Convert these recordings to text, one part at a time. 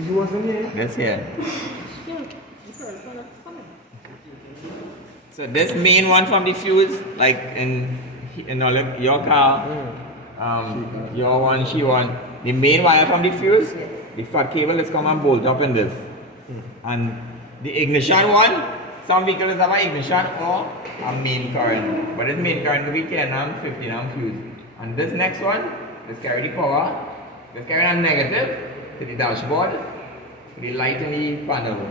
It wasn't here. This here. So this main one from the fuse, like in all of your car, your one, she one. The main wire from the fuse, the fat cable is come and bolt up in this. And the ignition one, some vehicles have an ignition or a main current. But this main current will be 10 amp, 15 amp fuse. And this next one, this carry the power, this carry a negative to the dashboard, to the light in the panel.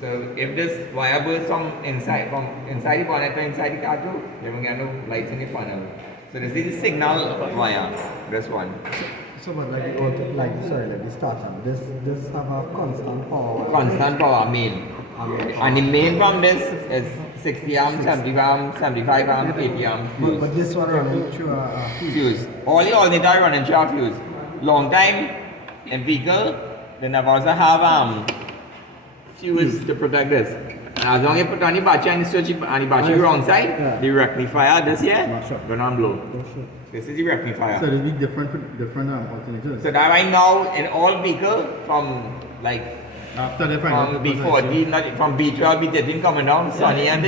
So if this wire bursts from inside the bonnet to inside the car too, then we get no lights in the panel. So this is the signal wire, this one. So but like the starter, this have a constant power. Constant power main. And the main from this is 60 amp, 70 amp, 75 amp, 80 amp fuse. But this one running through a Fuse. All the alternator running through a fuse. Long time in vehicle, they never also have fuse to protect this. And as long as you put on the battery and switch it on the battery wrong side, the rectifier this here gonna blow. This is the rectifier. So there'll be different alternators. So that right now in all vehicle from like After they from B14, from B12, B13 coming down, sunny and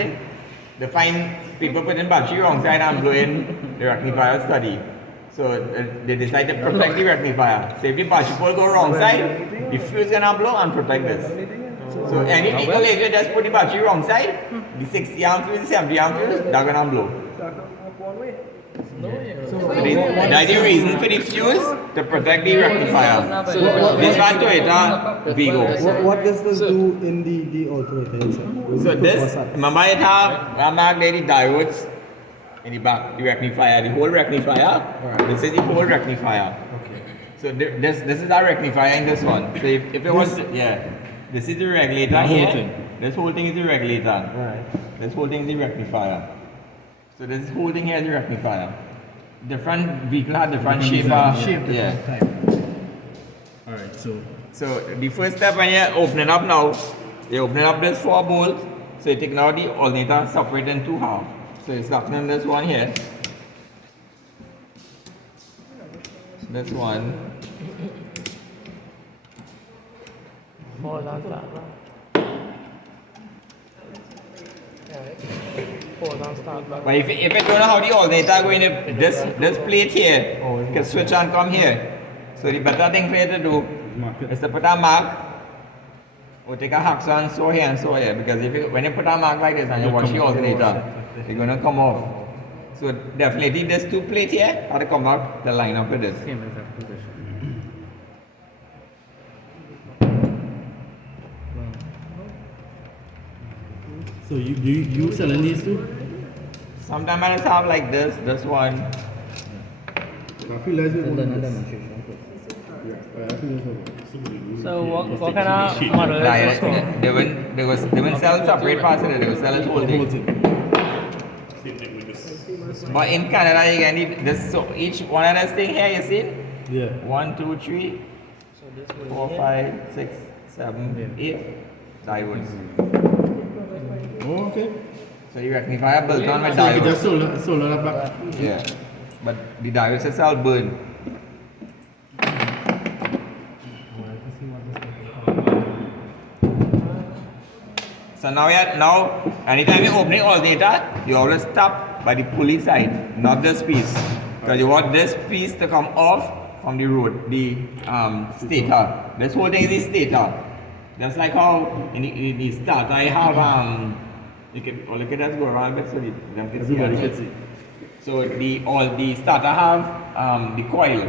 they find people putting battery wrong side and blowing the rectifier steady. So they decide to protect the rectifier. So if the battery pole go wrong side, the fuse gonna blow and protect this. So any vehicle later just put the battery wrong side, the 60 amp fuse, 70 amp fuse, they're gonna blow. That's the reason for the fuse to protect the rectifier. This one Toyota Vigo. What does this do in the alternator itself? So this, remember it have a magnetic diodes in the back, the rectifier, the whole rectifier. Right. This is the whole rectifier. Okay. So this is our rectifier in this one. So if it was, this is the regulator here. This whole thing is the regulator. Right. This whole thing is the rectifier. So this whole thing here is the rectifier. Different vehicle have different shape. Alright, so the first step when you're opening up now, you're opening up this 4 bolts. So you take now the alternator separate in 2 halves. So you're starting on this one here. This one. But if you don't know how the alternator going to this plate here can switch and come here. So the better thing for you to do is to put a mark or take a hacksaw and saw here and saw here, because when you put a mark like this and you watch the alternator, it's going to come off. So definitely this 2 plate here have to come up to line up with this. So you selling these two? Sometimes I just have like this one. So what kind of model is this? They will sell separate parts of it, they will sell it whole thing. But in Canada you get this, so each one of this thing here you see? Yeah. 1, 2, 3, 4, 5, 6, 7, 8 diodes. Oh, okay. So you rectifier built on with So you diodes. just sold that back. Yeah. But the diodes itself burn. So now anytime you open the alternator, you always stop by the pulley side, not this piece. Because you want this piece to come off from the road, the stator. This whole thing is the stator. Just like how in the starter I have you can just go around a bit so them can see. Everybody can see. So the starter have the coil.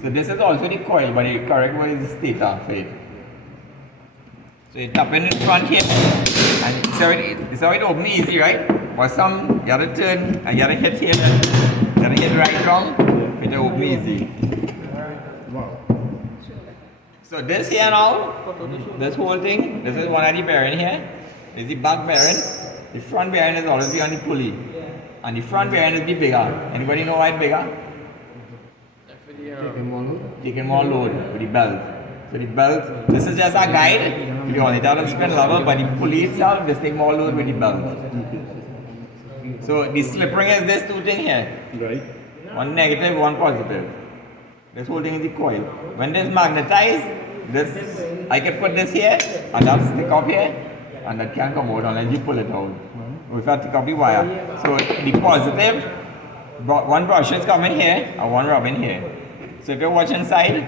So this is also the coil, but the correct one is the stator for it. So you tap in front here, and it's how it open easy, right? But some you have to turn and you have to hit here, you have to hit right wrong, it open easy. Wow. So this here now, this whole thing, this is one of the bearing here. This is the back bearing. The front bearing is always on the pulley. And the front bearing is the bigger. Anybody know why it's bigger? Taking more load with the belt. So the belt, this is just a guide. You only have to spin level, but the pulley itself, this take more load with the belt. So the slip ring is this 2 thing here. Right. One negative, one positive. This whole thing is the coil. When this magnetized, this, I can put this here, and that stick up here, and that can't come out unless you pull it out. We have to take up the wire. So the positive, one brush is coming here, and one rubbing here. So if you watch inside,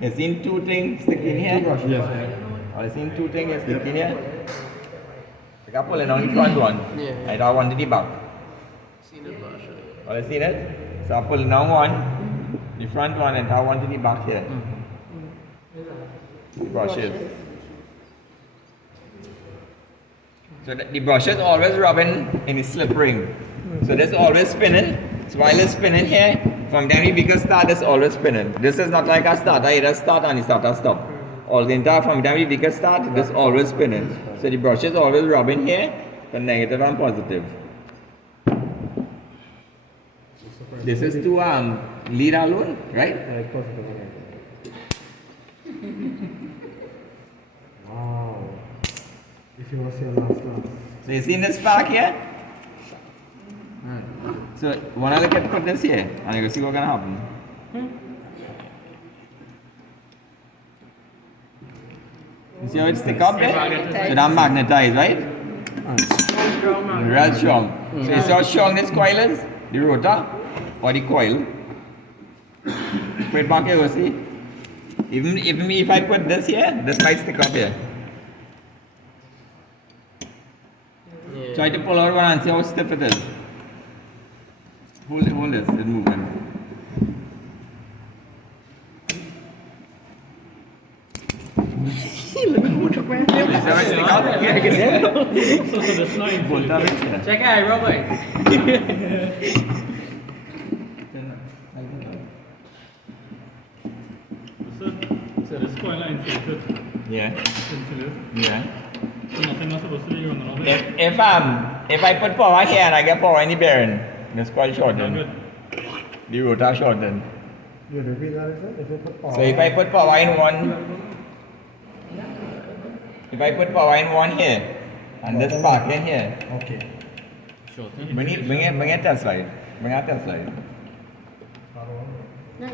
you seen two things sticking here? Yes. Or you seen two things sticking here? You can pull it on the front one. Yeah. I don't want the back. Seen it last year. Or you seen it? So I pull down one, the front one, and I want the back here. The brushes. So the brush is always rubbing in the slip ring. So this is always spinning. So while it's spinning here, from the vehicle start, it's always spinning. This is not like a starter, it does start and the starter stop. All the entire from the vehicle start, this always spinning. So the brush is always rubbing here, the negative and positive. This is to lead alone, right? Right, positive again. Wow. If you was here last class. So you see this spark here? So when I look at put this here, and you can see what's gonna happen. You see how it stick up there? So that magnetized, right? Real strong. So you see how strong this coil is? The rotor or the coil? Put it back here, you see? Even if I put this here, this might stick up here. Try to pull out one and see how stiff it is. Hold this, it's moving. You see how it stick up? So that's not Pull it up here. Check out, Robert. So this coil line insulated. Yeah. Insulated. Yeah. So nothing was supposed to be on another. If I put power here and I get power in the bearing, this coil shorten. Good. The rotor shorten. You repeat that again? If you put power. So if I put power in one, here, and this spark in here, Okay. bring it test slide. Bring a test slide. That's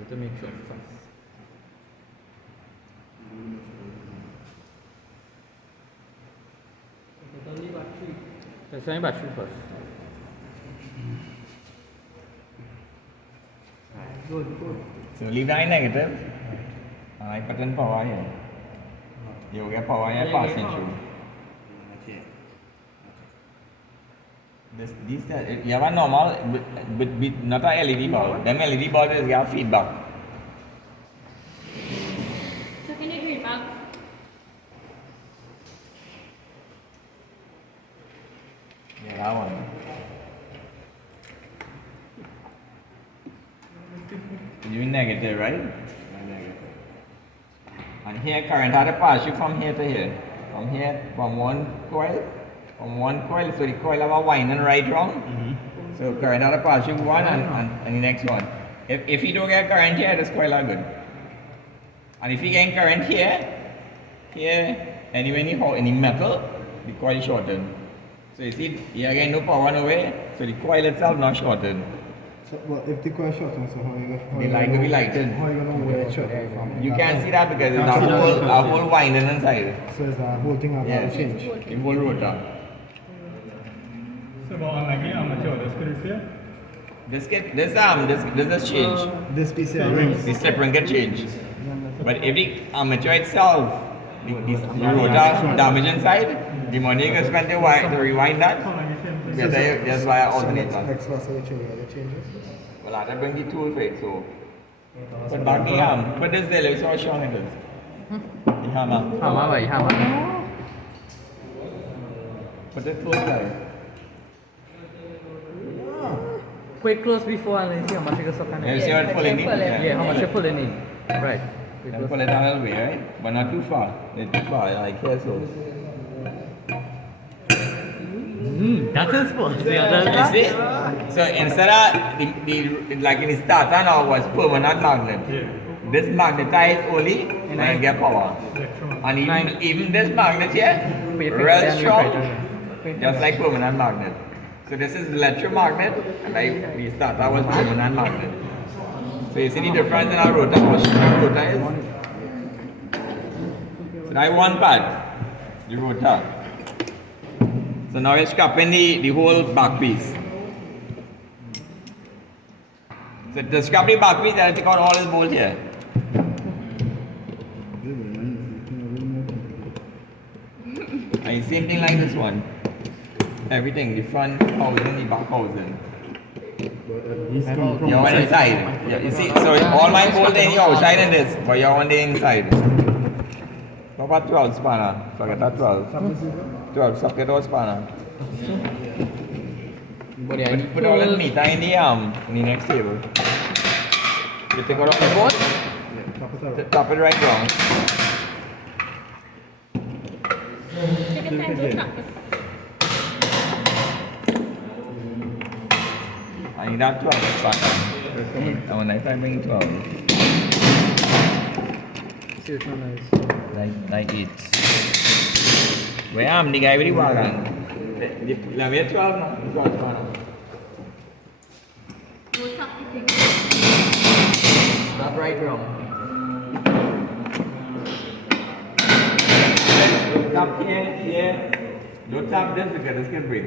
it to make sure fast. That's only battery first. So leave that in negative, and I put in power here. You get power here passing through. These you have a normal, but not a LED bulb. Them LED bulb is got feedback. So can you green back? Yeah, that one. You mean negative, right? And here current had to pass you from here to here. From one coil, so the coil have a winding right round. So current had to pass you one and the next one. If you don't get current here, this coil are good. And if you get current here, anywhere in the metal, the coil shorten. So you see, you again no power nowhere, so the coil itself not shorten. So, well, if the coil shortens, so how you The light will be lighted. How you gonna know where it shortened from? You can't see that because there's a whole winding inside. So is the whole thing have Yes, to change? the whole rotor. So about unlike the amateur, this could be This is change. This piece here, rings. The slip ring can change. But if the armature itself, the rotor damage inside, the money you spend to rewind that. That's why I alternate that. Next class I will show you the changes. Well, I bring the tool for it, so. Put back the arm. Put this there, let's see how strong it is. The hammer. Hammer. Put it close there. Quick close before and then see how much you can suck on You it. see how it's pulling in? Yeah, how much you're pulling in. Right. And pull it down a little bit, right? But not too far. Not too far, like here, so. That is supposed to You see? So instead of like in the starter now was permanent magnet. This magnetized only and get power. And even this magnet here, real strong, just like permanent magnet. So this is electromagnet, and we start that was permanent magnet. So you see the difference in our rotor, how strong rotor is? So that one part, the rotor. So now we're scrapping the whole back piece. So to scrap the back piece, I take out all this bolt here. And same thing like this one. Everything, the front housing, the back housing. You're on inside. Yeah, you see, so all my bolts in outside in this, but you're on the inside. What about 12 spanner? Forget that 12. 12 socket or spanner. Put all the meter in the next table. You take out the bolt, tap it right down. Take a pencil, cut. I need that 12 spanner. And when I bring 12. See, it's not nice. Like it. Where am the guy with the wagon? Let me 12 now. 12 spanner. We'll cut the thing. Tap right wrong. Don't tap here. Don't tap this because this can break.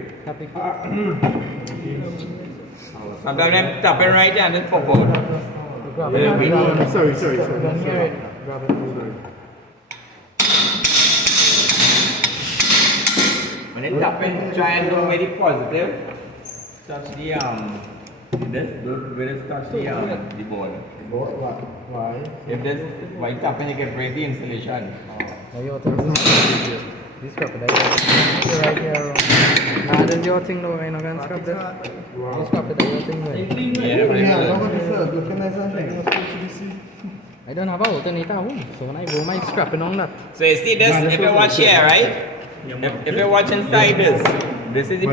Sometimes I'm tapping right here and then pop out. Sorry. Don't hear it. Grab it. When you tap in, try and go very positive. Touch the this, where it touch the ball. Why? If this while tapping, you can break the insulation. Now your thing. This scrap it. Right here. This is your thing, though. I'm not gonna scrap this. You scrap it. Your thing, though. I don't have a alternator home, so when I go, my scrapping on that. So you see this, if you watch here, right? If you watch inside this is the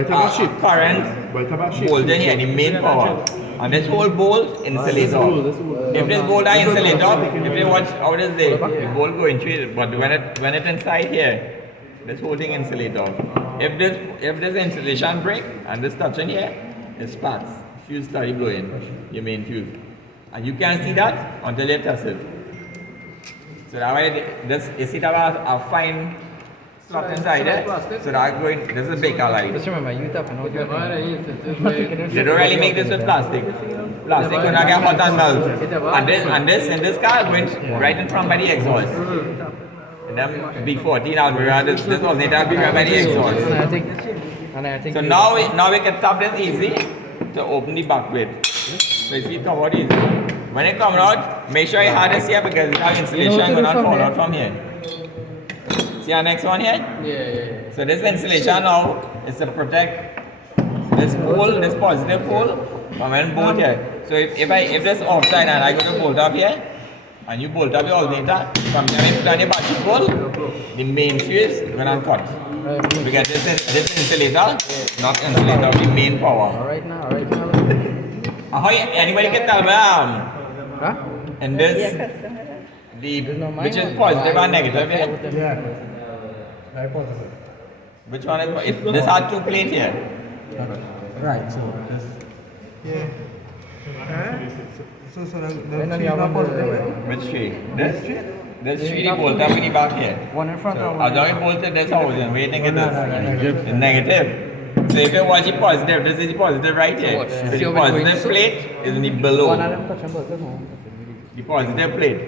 current bolt in here, the main power. And this whole bolt insulator. If this bolt are insulator, if you watch how this the bolt go into it, but when it inside here, this whole thing insulator. If this insulation break and this touching here, it sparks. Fuse start blowing, your main fuse. And you can't see that until you test it. So that way this you see that a fine slot inside it. So that going this is a baker light. Just remember, you tap and all your thing. They don't really make this with plastic. Plastic will not get hot and melt. And this in this car went right in front by the exhaust. And then B14 Almira, this was need to be right by the exhaust. And I think So now we can tap this easy to open the back plate. So you see it come out easy. When it comes out, make sure you have this here because you have insulation will not fall out from here. See our next one here? Yeah. So this insulation now is to protect this pole, this positive pole from any bolt here. So if this offside and I go to bolt up here, and you bolt up your alternator, from here you put on the battery pole, the main fuse will not cut. Because this insulator, not insulator, the main power. Alright now. How anybody can tell me Huh? and this which is positive and negative here? Yeah. Very positive. Which one is if this has two plates here? Right, so this. Yeah. So the When three you have are a- positive. Which tree? This tree bolt up in the back here. One in front So and as one long as you bolted this housing, where you think it is? It's negative. So if you watch the positive, this is the positive right here. watch. So See the how it going positive so? plate is in the below. One of them touch and both of them. The positive plate.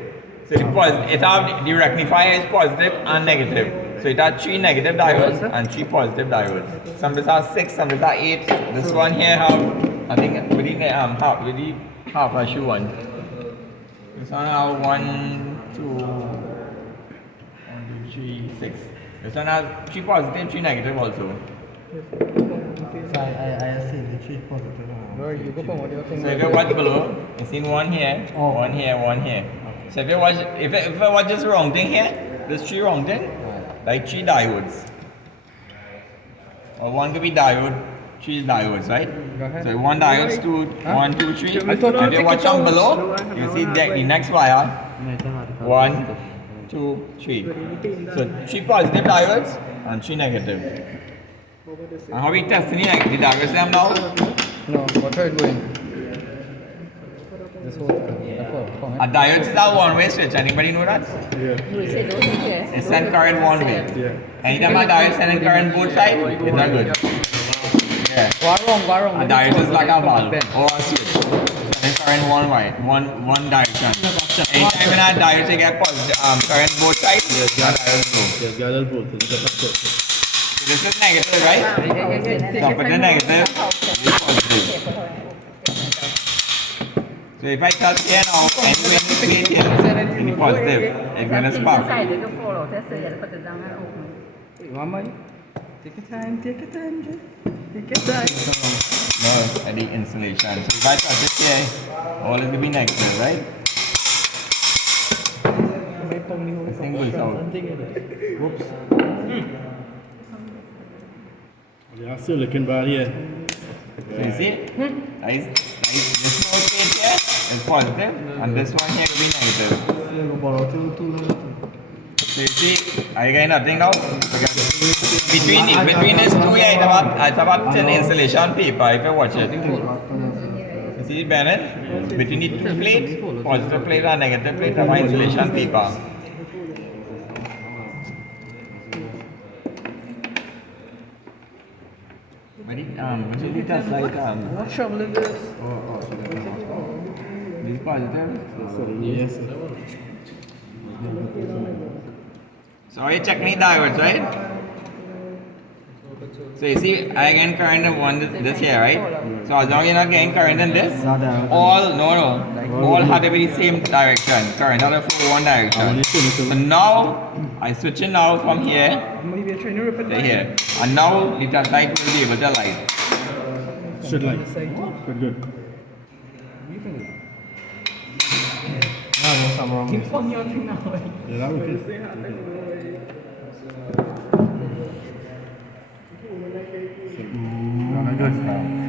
So the it have the rectifier is positive and negative. So it has 3 negative diodes and 3 positive diodes. Some this has 6, some this has 8. This one here have I think with the half a shoe one. This one have 1, 2, 3, 6. This one has 3 positive, 3 negative also. So I see the three positive. Where you go from what you're saying? So if you watch below, you see one here, one here, one here. So if you watch, if I watch this wrong thing here, this 3 wrong thing, like 3 diodes. Or one could be diode, 3 diodes, right? Go ahead. So 1 diodes, 2, 1, 2, 3. I thought you If you watch on below, you see the next wire, 1, 2, 3. So 3 positive diodes and 3 negative. And how we testing the dials them now? No, what are you doing? This whole A diode is a one-way switch. Anybody know that? You say those here. It send current one way. Anytime a diode sending current both sides, it's not good. Yeah. Warong. A diode is like a valve or a switch. Sending current one direction. Anytime in a diode you get positive current both sides, the diode is low. Yes, got a voltage. So this is negative, right? So put the negative, this is positive. So if I touch here now, anywhere in the plate here, in the positive, it's going to spark. Inside, you follow. That's it. Put it down and open. Mama, take your time, Jay. Take your time. No, at the insulation. So if I touch it here, all is going to be negative, right? This thing goes out. Whoops. Yeah, silicon barrier. So you see, this small plate here is positive, and this one here will be negative. So you see, are you getting nothing now? Between these two here, it's about thin insulation paper if you watch it. You see it, Bennett? Between the two plates, positive plate and negative plate, have insulation paper. What is it just like What trouble is this? this positive? Yes. So are you checking the diodes, right? So you see, I gain current in this here, right? So as long as you're not getting current in this, all have to be the same direction. Current have to flow one direction. So now, I switch it now from here to here. And now the touch light will be able to light. Should light. Good. Yeah, that okay. Good.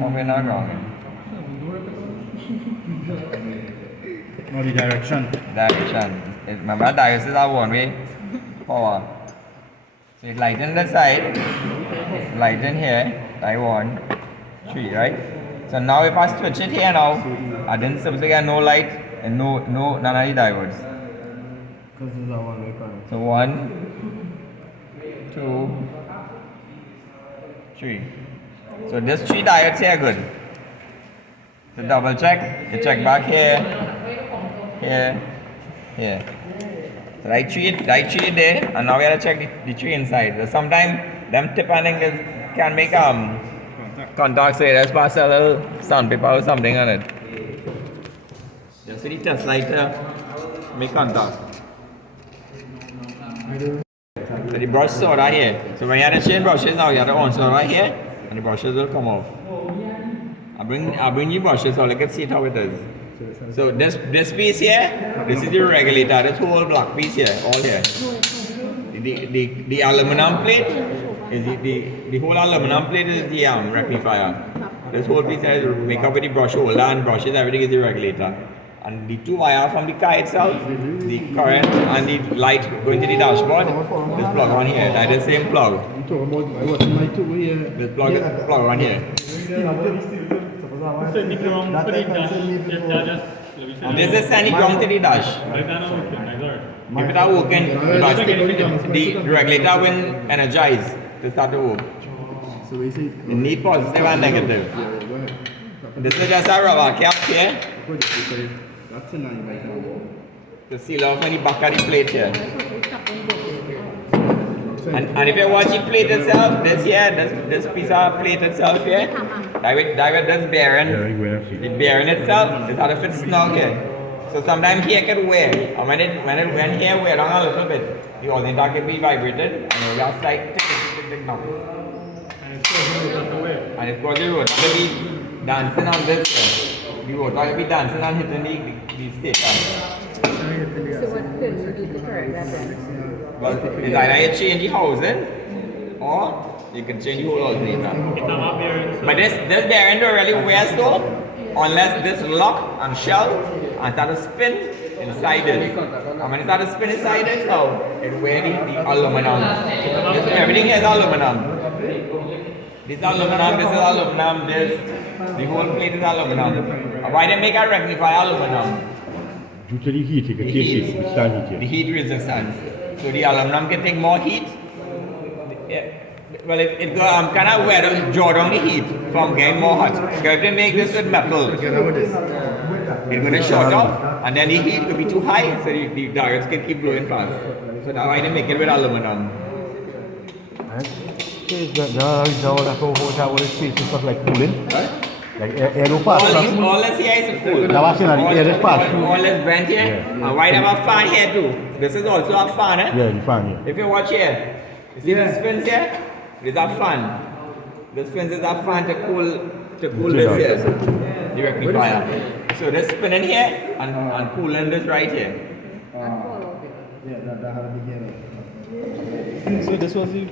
Somewhere not wrong. Now the direction. Remember, diodes is our one way power. So it lighten the side, lighten here, I 1, 3, right? So now if I switch it here now, I didn't supposed to get no light and none of the diodes. So 1, 2, 3. So these 3 diodes here are good. So double check, you check back here, here. So right 3 there, and now we have to check the 3 inside. So sometimes them tip and things can make contact, so let's pass a little sandpaper or something on it. Just the test light make contact. So the brush saw right here. So when you have to change brushes now, you have to on saw right here, and the brushes will come off. I bring you brushes so you can see how it is. So this piece here, this is the regulator. This whole black piece here, all here. The aluminum plate is the whole aluminum plate is the rectifier. This whole piece here is make up with the brush holder and brushes. Everything is the regulator. And the 2 wire from the car itself, the current and the light going to the dashboard, this plug on here. That is the same plug. This plug on here. Send the ground to the dash. This is sending ground to the dash. If it are working, the regulator will energize to start to work. You need positive and negative. This is just a rubber cap here to seal off any back of the plate here. And if you watch the plate itself, this piece of plate itself here, that with this bearing, the bearing itself is how to fit snug here. So sometimes here can wear, and when here wear down a little bit, the alternator can be vibrated, and you just like tick down. And it's because the rotor will be dancing on this here. The rotor will be dancing and hitting the stator. So what will you do to correct that then? Well, it's either you change the housing or you can change the whole alternator. But this bearing don't really wear so unless this lock and shell and start to spin inside it. And when it starts to spin inside it now, it wears the aluminum. Everything here is aluminum. This is aluminum, this is aluminum, the whole plate is aluminum. Why they make a rectifier aluminum? Due to the heat, it can take it, stand The heat. heat resistance. So the aluminum can take more heat. Well, it kind of weather, draw down the heat from getting more hot. Because if they make this with metal, it's going to short off, and then the heat could be too high, so the darts can keep blowing fast. So that's why they make it with aluminum. All the space and stuff like cooling. Like air no pass. All this here is cool. That was in the air is pass through. All this vent here. Yeah. And why they have a fan here too? This is also a fan, eh? Yeah, the fan here. If you watch here, you see these fins here? There's a fan. This fins is a fan to cool this here. The rectifier. So this spinning here and cooling this right here. Yeah, that had to be here. So this was the